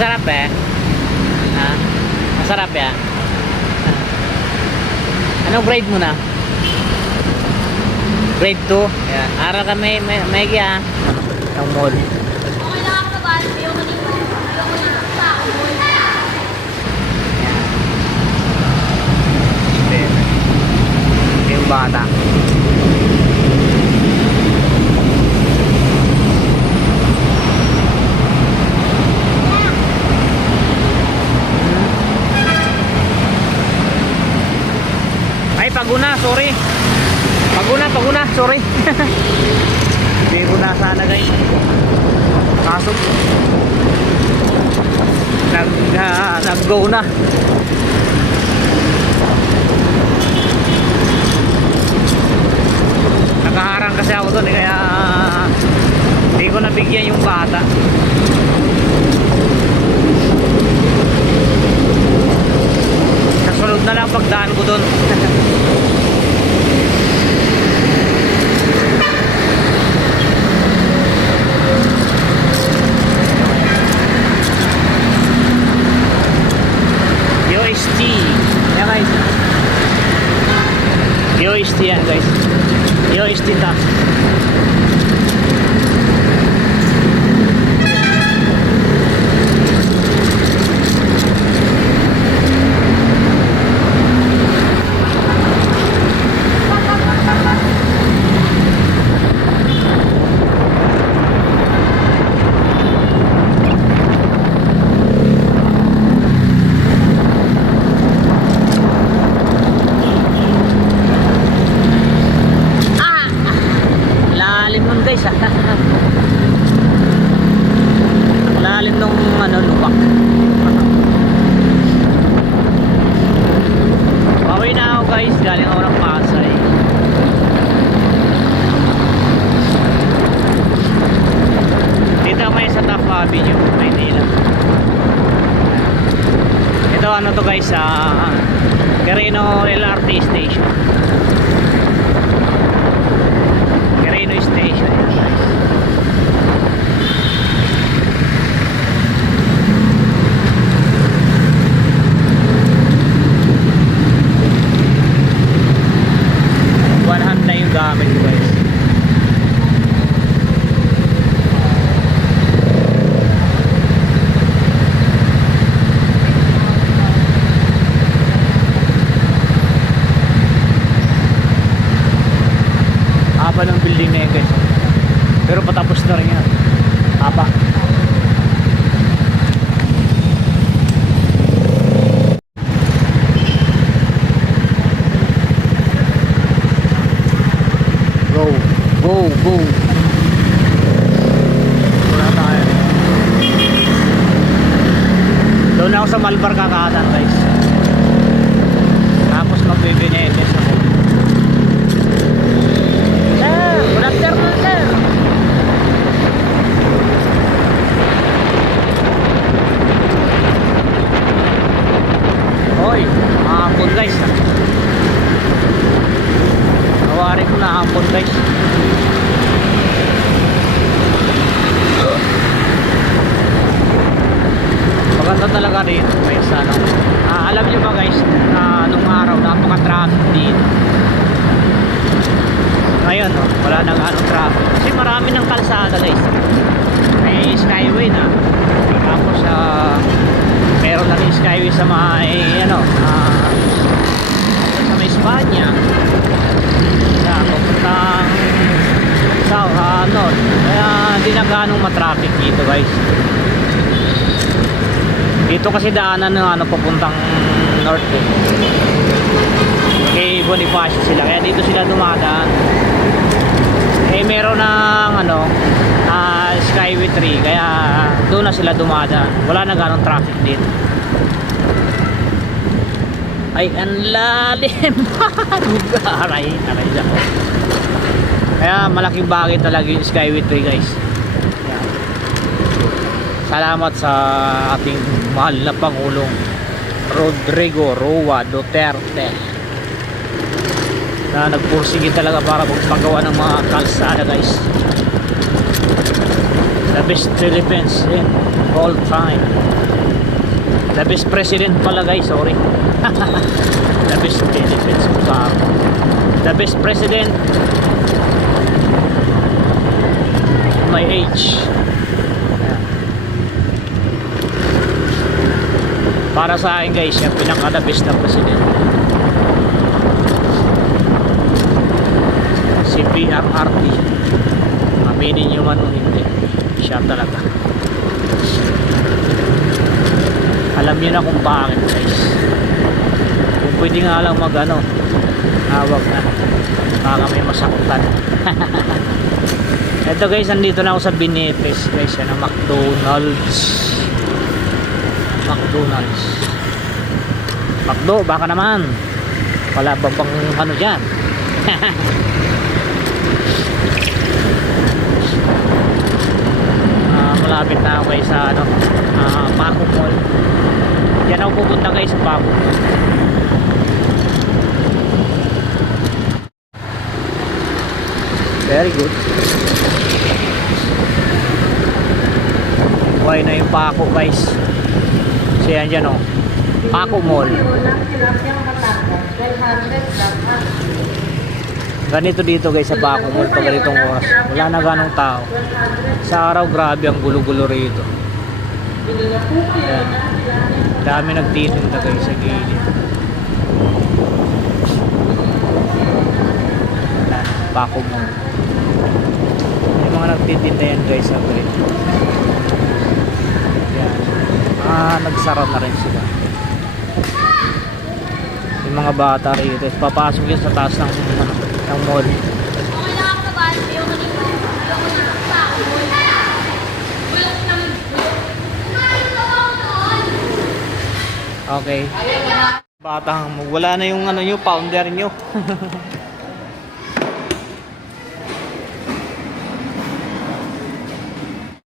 Masarap eh. Ha? Masarap ya. Anong grade mo na? Grade 2. Ayan. Aral ka may kaya. Ang mall. Okay lang ako na ba? Ayoko dito. Ayoko na sa ako. Yung bata. Ay, paguna, sorry. Paguna, sorry. Hindi ko na sana guys. Kaso nag-go na. Nakaharang kasi ako doon kaya hindi ko nabigyan yung bata. Kasunod na lang pagdaan ko doon. UST yan guys. UST yan guys. UST tax. Guys, lalim nung lubak. Pauwi na ako guys, galing ako ng Pasay. Dito kami sa Taft Avenue, Maynila. Ito to guys, Quirino LRT station. Quirino station. Gamit ko guys. Haba ng building na yan guys. Pero patapos na rin yan. Haba. Go. Wala tayo. Doon ako sa Malbar kakaadan guys. Tapos magbibinetes ako. Sir, good afternoon sir. Hoy, hapon guys. Nawari ko na hapon guys. Maganda talaga rin guys, alam nyo ba guys na nung araw napaka-traffic din. Ngayon wala nang traffic kasi marami ng kalsada guys. May skyway na, tapos meron lang yung skyway sa may sa may Espanya na papuntang north, kaya hindi na ganong matraffic dito guys. Dito kasi daanan ng papuntang north eh. Kay Bonifacio sila, kaya dito sila dumadaan. Eh meron ng Skyway 3, kaya doon na sila dumadaan. Wala na ganong traffic dito. Ay, ang lalim. aray ako. Kaya malaking bagay talaga yung Skyway 3 guys. Salamat sa ating mahal na Pangulong Rodrigo Roa Duterte na nagpursige talaga para magpagawa ng mga kalsada guys. The best Philippines in all time. The best president pala guys, sorry. The best benefits sa the best president my age. Ayan. Para sa akin guys, yung pinaka the best na president si PRRT. Aminin nyo man o hindi, siya talaga. Alam niyo na kung bakit guys. Kung pwede nga lang mag ano, hawag na, baka may masaktan. Eto guys, nandito na ako sa Benitez guys, yan ang McDonald's. McDonald's McDo, baka naman wala ba bang ano dyan. Malapit na ako guys sa ano, Paco Mall. Yan ako pupunta guys sa Paco Mall. Very good. Buhay na yung Paco guys. So yan dyan o, Paco Mall. Ganito dito guys sa Paco Mall pag ganitong oras. Wala na ganong tao. Sa araw grabe ang gulo-gulo rito. Ayan. Dami nagtitinda guys sa gilid. Ayan, Paco Mall. Yung mga nagtitinda yan guys sa gilid. Ayan. Nagsara na rin sila. Yung mga bata rito. Papasok yun sa taas ng mall. Okay lang ako na ba? Ayoko dito. Ayoko na sa bulok ng bulok. Okay. Batang wala na yung ano nyo, pounder nyo.